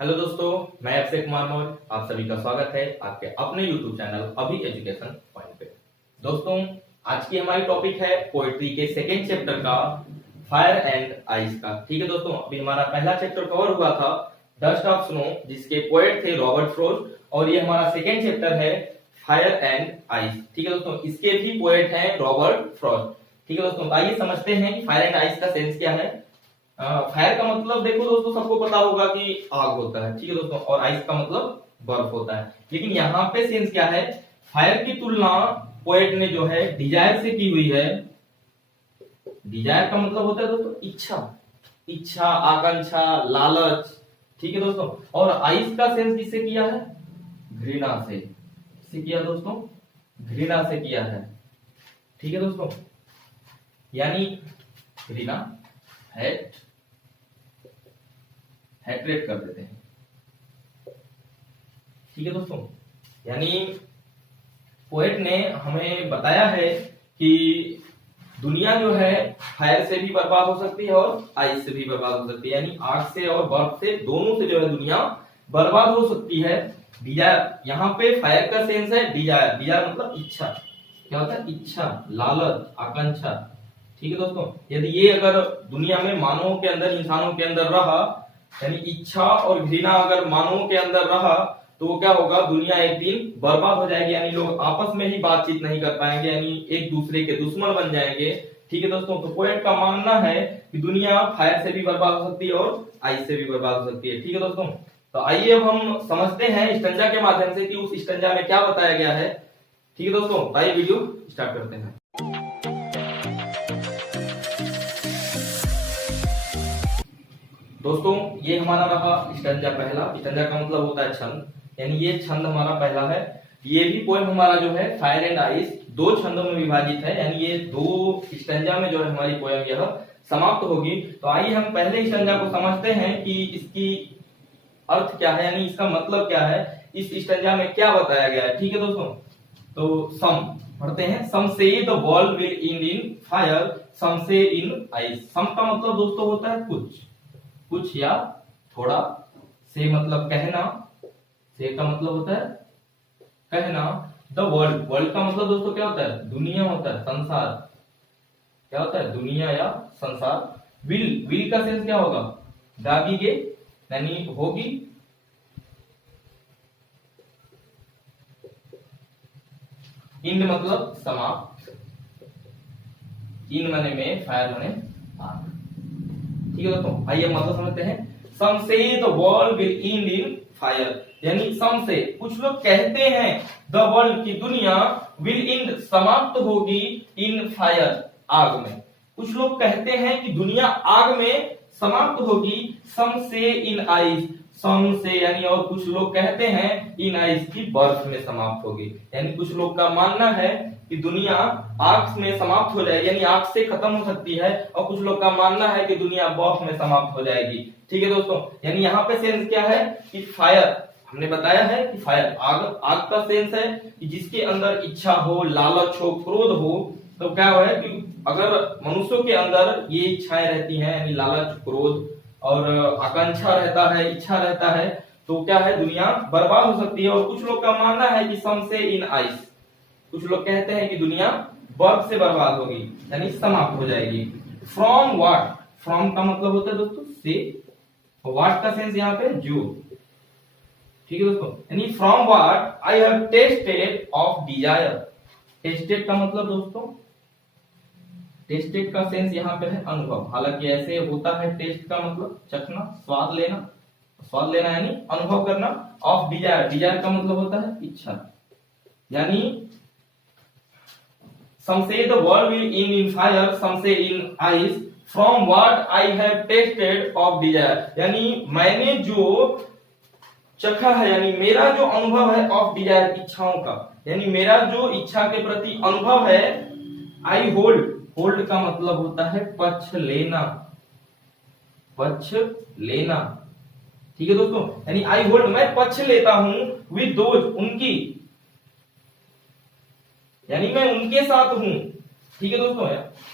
Hello दोस्तों, मैं अक्षय कुमार मौर्य। आप सभी का स्वागत है आपके अपने YouTube चैनल अभी एजुकेशन पॉइंट पे। दोस्तों, आज की हमारी टॉपिक है पोएट्री के सेकेंड चैप्टर का फायर एंड आइस का। ठीक है दोस्तों, अभी हमारा पहला चैप्टर कवर हुआ था डस्ट ऑफ स्नो, जिसके पोएट थे रॉबर्ट फ्रॉस्ट, और ये हमारा सेकेंड चैप्टर है फायर एंड आइस। ठीक है दोस्तों, इसके भी पोएट हैं रॉबर्ट फ्रॉस्ट। ठीक है दोस्तों, आइए समझते हैं कि फायर एंड आइस का सेंस क्या है। फायर का मतलब देखो दोस्तों, सबको पता होगा कि आग होता है। ठीक है दोस्तों, और आइस का मतलब बर्फ होता है। लेकिन यहाँ पे सेंस क्या है, फायर की तुलना पोएट ने जो है डिजायर से की हुई है। डिजायर का मतलब होता है दोस्तों इच्छा, इच्छा, आकांक्षा, लालच। ठीक है दोस्तों, और आइस का सेंस किससे किया है, घृणा से। किससे किया दोस्तों, घृणा से किया है। ठीक है दोस्तों, यानी घृणा, हेट्रेट कर देते हैं। ठीक है दोस्तों, यानी पोएट ने हमें बताया है कि दुनिया जो है फायर से भी बर्बाद हो सकती है और आइस से भी बर्बाद हो सकती है। यानी आग से और बर्फ से, दोनों से जो है दुनिया बर्बाद हो सकती है। डिजायर, यहाँ पे फायर का सेंस है डिजायर। डिजायर मतलब इच्छा। क्या होता है, इच्छा, लालच, आकांक्षा। ठीक है दोस्तों, यदि ये अगर दुनिया में मानवों के अंदर, इंसानों के अंदर रहा, यानी इच्छा और घृणा अगर मानवों के अंदर रहा, तो वो क्या होगा, दुनिया एक दिन बर्बाद हो जाएगी। यानी लोग आपस में ही बातचीत नहीं कर पाएंगे, यानी एक दूसरे के दुश्मन बन जाएंगे। ठीक है दोस्तों, तो पोएट का मानना है कि दुनिया फायर से भी बर्बाद हो सकती है और आइस से भी बर्बाद हो सकती है। ठीक है दोस्तों, तो आइए अब हम समझते हैं स्टंजा के माध्यम से कि उस स्टंजा में क्या बताया गया है। ठीक है दोस्तों, आइए वीडियो स्टार्ट करते हैं। दोस्तों, ये हमारा रहा स्टंजा पहला। स्टंजा का मतलब होता है छंद, यानी ये छंद हमारा पहला है। ये भी पोएम हमारा जो है फायर एंड आइस दो छंदों में विभाजित है, यानी ये दो स्टंजा में जो है हमारी पोएम यह समाप्त होगी। तो आइए हम पहले स्टंजा को समझते हैं कि इसकी अर्थ क्या है, यानी इसका मतलब क्या है, इस स्टंजा में क्या बताया गया है। ठीक है दोस्तों, तो सम पढ़ते हैं। Some say the world will end in fire, some say in ice. सम का मतलब दोस्तों होता है कुछ, कुछ या थोड़ा। से मतलब कहना, से का मतलब होता है कहना। द वर्ल्ड, वर्ल्ड का मतलब दोस्तों क्या होता है, दुनिया होता है, संसार। क्या होता है, दुनिया या संसार। विल, विल का सेंस क्या होगा, दाबीगे, यानी होगी। इंड मतलब समाप्त। इन मने में, फायर मने आग। ठीक है दोस्तों, आइए मतलब समझते हैं। Some say the world will end in fire, यानी सम से कुछ लोग कहते हैं द वर्ल्ड की दुनिया विल एंड समाप्त होगी इन फायर, आग में। कुछ लोग कहते हैं कि दुनिया आग में समाप्त होगी। सम से इन आइस, सम से यानी और कुछ लोग कहते हैं इन आइस की बर्फ में समाप्त होगी। यानी कुछ लोग का मानना है कि दुनिया आग में समाप्त हो जाएगी, यानी आग से खत्म हो सकती है, और कुछ लोग का मानना है कि दुनिया बर्फ में समाप्त हो जाएगी। ठीक है दोस्तों, यानी यहाँ पे सेंस क्या है कि फायर, हमने बताया है कि फायर आग, आग का सेंस है कि जिसके अंदर इच्छा हो, लालच हो, क्रोध हो। तो क्या है कि अगर मनुष्यों के अंदर ये इच्छाएं रहती हैं, यानी लालच, क्रोध और आकांक्षा रहता है, इच्छा रहता है, तो क्या है, दुनिया बर्बाद हो सकती है। और कुछ लोग का मानना है कि सम से इन आइस, कुछ लोग कहते हैं कि दुनिया बर्फ से बर्बाद होगी, यानी समाप्त हो जाएगी। फ्रॉम व्हाट, फ्रॉम का मतलब होता है दोस्तों से, व्हाट का सेंस यहाँ पे जो। ठीक है दोस्तों, यानी from what I have tested of desire. Tested का मतलब दोस्तों, टेस्टेड का सेंस यहाँ पे है अनुभव। हालांकि ऐसे होता है, टेस्ट का मतलब चखना, स्वाद लेना, स्वाद लेना यानी अनुभव करना। ऑफ डिजायर, डिजायर का मतलब होता है इच्छा। यानी some say the world will end in fire, some say in ice, from what I have tasted of desire, यानी मैंने जो चखा है, यानी मेरा जो अनुभव है ऑफ डिजायर, इच्छाओं का, यानी मेरा जो इच्छा के प्रति अनुभव है। आई होल्ड, होल्ड का मतलब होता है पक्ष लेना, पक्ष लेना। ठीक है दोस्तों, यानी आई होल्ड, मैं पक्ष लेता हूं, विद दोज, उनकी, यानी मैं उनके साथ हूं। ठीक है दोस्तों,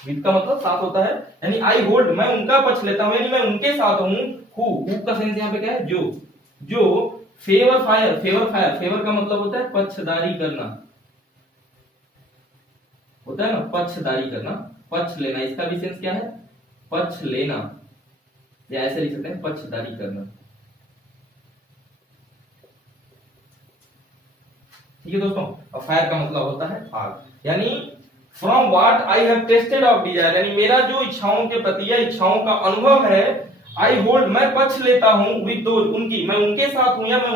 विद का मतलब साथ होता है, यानी आई होल्ड, मैं उनका पक्ष लेता हूं, यानी मैं उनके साथ हूं। हु का सेंस यहाँ पे क्या है, जो। जो फेवर फायर, फेवर का मतलब होता है पक्षधारी करना, होता है ना पक्षधारी करना, पक्ष लेना, इसका भी सेंस क्या है, पक्ष लेना, या ऐसे लिख सकते हैं पक्षधारी करना। ठीक है दोस्तों, और फायर का मतलब होता है आग, यानी from what I have tested of desire, यानी मेरा जो इच्छाओं के प्रति या इच्छाओं का अनुभव है, आई होल्ड मैं पक्ष लेता हूं, विद दोज उनकी, मैं उनके साथ हूं या मैं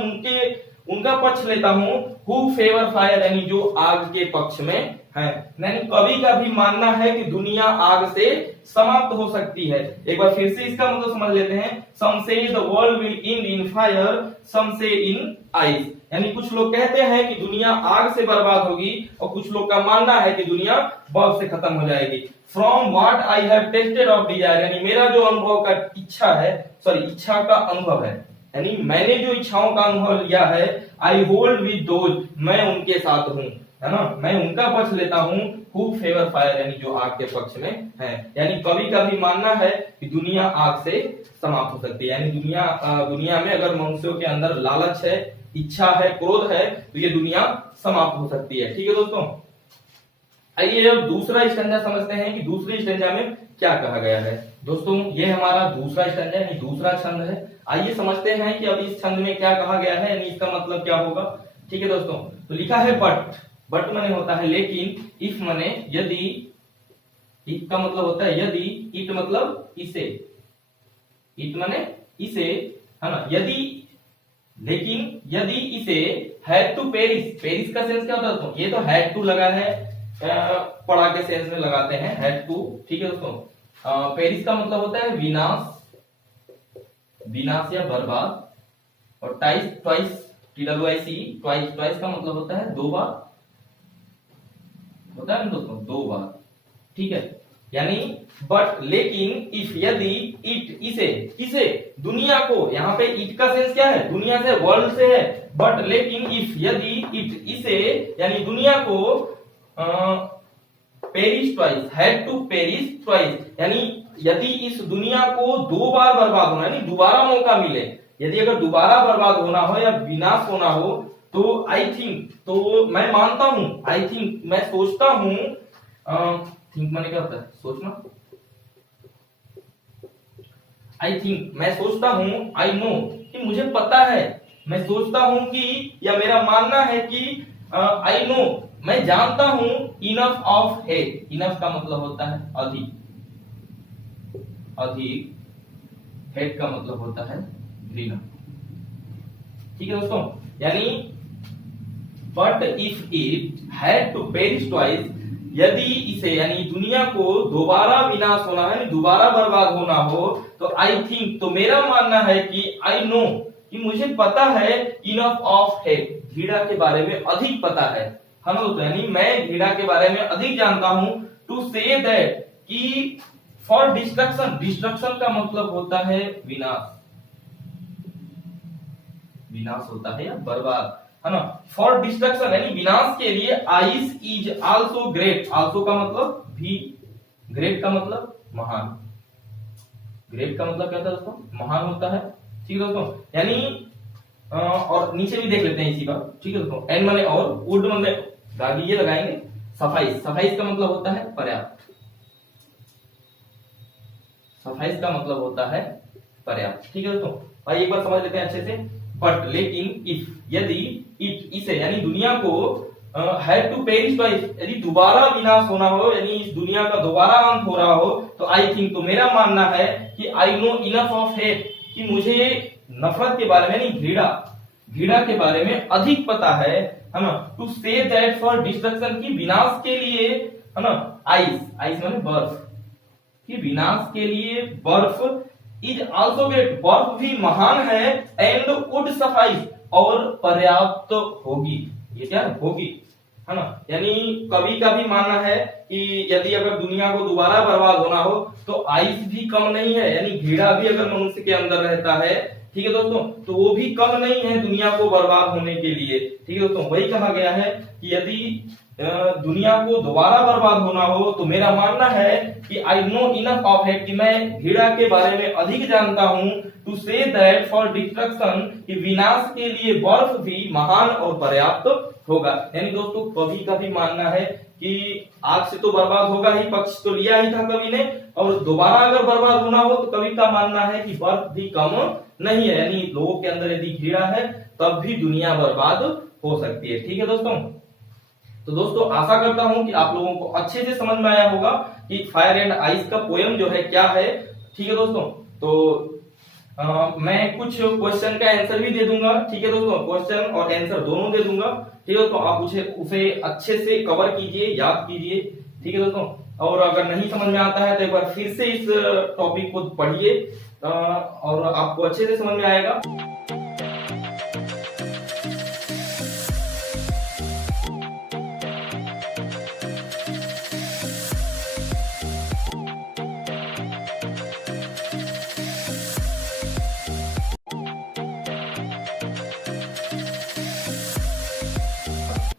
उनका पक्ष लेता हूं, हु फेवर फायर, यानी जो आग के पक्ष में है। यानी कवि का भी मानना है कि दुनिया आग से समाप्त हो सकती है। एक बार फिर से इसका मतलब समझ लेते हैं, some say the world will end in fire, some say in ice, यानी कुछ लोग कहते हैं कि दुनिया आग से बर्बाद होगी और कुछ लोग का मानना है कि दुनिया बर्फ से खत्म हो जाएगी। From what I have tested of desire, यानी मेरा जो अनुभव का इच्छा है, सॉरी इच्छा का अनुभव है, यानी मैंने जो इच्छाओं का अनुभव लिया है, आई होल्ड विद दोज, मैं उनके साथ हूं, है ना, मैं उनका पक्ष लेता हूं, हु फेवर फायर, यानी जो आग के पक्ष में है। यानी कवि का भी मानना है कि दुनिया आग से समाप्त हो सकती है, यानी दुनिया में अगर मनुष्यों के अंदर लालच है, इच्छा है, क्रोध है, तो ये दुनिया समाप्त हो सकती है। ठीक है दोस्तों, आइए अब दूसरा स्टैंजा समझते हैं कि दूसरे स्टैंजा में क्या कहा गया है। दोस्तों ये हमारा दूसरा स्टैंजा यानी दूसरा छंद है। आइए समझते हैं कि अब इस छंद में क्या कहा गया है, यानी इसका मतलब क्या होगा। ठीक है दोस्तों, तो लिखा है बट माने होता है लेकिन, इफ माने यदि, इफ का मतलब होता है यदि, इट मतलब इसे, इट माने इसे, है ना, यदि, लेकिन यदि इसे हैड टू पेरिस, पेरिस का सेंस क्या होता है दोस्तों, ये तो हैड टू लगा है, पढ़ा के सेंस में लगाते हैं हैड टू। ठीक है दोस्तों, पेरिस का मतलब होता है विनाश, विनाश या बर्बाद, और ट्वाइस TWIC, ट्वाइस का मतलब होता है दो बार, होता है ना दोस्तों, दो बार। ठीक है, यानी बट लेकिन, इफ यदि, इट इसे, किसे, दुनिया को, यहाँ पे इट का सेंस क्या है, दुनिया से, वर्ल्ड से है, बट लेकिन इफ यदि, इट इसे, यानी दुनिया को perish twice, had to perish twice, यानी यदि इस दुनिया को दो बार बर्बाद होना, यानी दोबारा मौका मिले, यदि अगर दोबारा बर्बाद होना हो या विनाश होना हो, तो आई थिंक, तो मैं मानता हूं, आई थिंक मैं सोचता हूं, थिंक माने क्या होता है, सोचना, आई थिंक मैं सोचता हूं, आई नो कि मुझे पता है, मैं सोचता हूं कि, या मेरा मानना है कि, आई नो मैं जानता हूं, इनफ ऑफ हेट, इनफ का मतलब होता है अधिक, अधिक, हेट का मतलब होता है घृणा। ठीक है दोस्तों, यानी but if it had to perish twice, यदि इसे, यानी दुनिया को दोबारा विनाश होना है, दोबारा बर्बाद होना हो, तो आई थिंक, तो मेरा मानना है कि, आई नो कि मुझे पता है, इनफ ऑफ हेट, घृणा के बारे में अधिक पता है ना दोस्तों, यानी मैं घृणा के बारे में अधिक जानता हूं, टू से दैट, कि फॉर डिस्ट्रक्शन, डिस्ट्रक्शन का मतलब होता है विनाश, विनाश होता है या बर्बाद, है ना, फॉर डिस्ट्रक्शन यानी विनाश के लिए, ice is also great, also का मतलब भी, ग्रेट का मतलब महान, ग्रेट का मतलब क्या होता है दोस्तों, महान होता है। ठीक है दोस्तों, यानी और नीचे भी देख लेते हैं इसी का। ठीक है दोस्तों, एन माने और, वुड माने दागी, ये लगाएंगे, सफाइस, सफाइस का मतलब होता है पर्याप्त, सफाइस का मतलब होता है पर्याप्त। ठीक है दोस्तों, भाई एक बार समझ लेते हैं अच्छे से। बट लेकिन, इफ यदि, इट इसे, यानी दुनिया को, हैड टू पेरिश ट्वाइस, यदि दोबारा विनाश होना हो, यानी इस दुनिया का दोबारा अंत हो रहा हो, तो आई थिंक, तो मेरा मानना है कि, I know enough of hate, कि मुझे नफरत के बारे में, यानी घृणा के बारे में अधिक पता है ना, to say that for destruction, की विनाश के लिए, है ना, आइस, आइस माने बर्फ, कि विनाश के लिए बर्फ, इज आल्सो ग्रेट, बर्फ भी महान है, एंड वुड सफाइस, और पर्याप्त होगी, ये क्या होगी, है ना, यानी कवि का भी मानना है कि यदि अगर दुनिया को दोबारा बर्बाद होना हो, तो आइस भी कम नहीं है, यानी घृणा भी अगर मनुष्य के अंदर रहता है, ठीक है दोस्तों, तो वो भी कम नहीं है दुनिया को बर्बाद होने के लिए। ठीक है दोस्तों, वही कहा गया है कि यदि दुनिया को दोबारा बर्बाद होना हो तो मेरा मानना है कि I know enough of it, कि मैं घृणा के बारे में अधिक जानता हूं, to say that for destruction, कि विनाश के लिए बर्फ भी महान और पर्याप्त होगा। यानी दोस्तों कवि का भी मानना है कि आग से तो बर्बाद होगा ही, पक्ष तो लिया ही था कवि ने, और दोबारा अगर बर्बाद होना हो तो कवि का मानना है कि बर्फ भी कम नहीं है, यानी लोगों के अंदर यदि घृणा है तब भी दुनिया बर्बाद हो सकती है। ठीक है दोस्तों, तो दोस्तों आशा करता हूं कि आप लोगों को अच्छे से समझ में आया होगा कि फायर एंड आइस का पोयम जो है क्या है। ठीक है दोस्तों, तो मैं कुछ क्वेश्चन का आंसर भी दे दूंगा। ठीक है दोस्तों, क्वेश्चन और आंसर दोनों दे दूंगा। ठीक है दोस्तों, आप उसे अच्छे से कवर कीजिए, याद कीजिए। ठीक है दोस्तों, और अगर नहीं समझ में आता है तो एक बार फिर से इस टॉपिक को पढ़िए और आपको अच्छे से समझ में आएगा।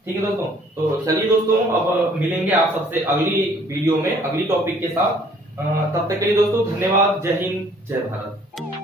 ठीक है दोस्तों, तो चलिए दोस्तों अब मिलेंगे आप सबसे अगली वीडियो में अगली टॉपिक के साथ। तब तक के लिए दोस्तों धन्यवाद। जय हिंद, जय भारत।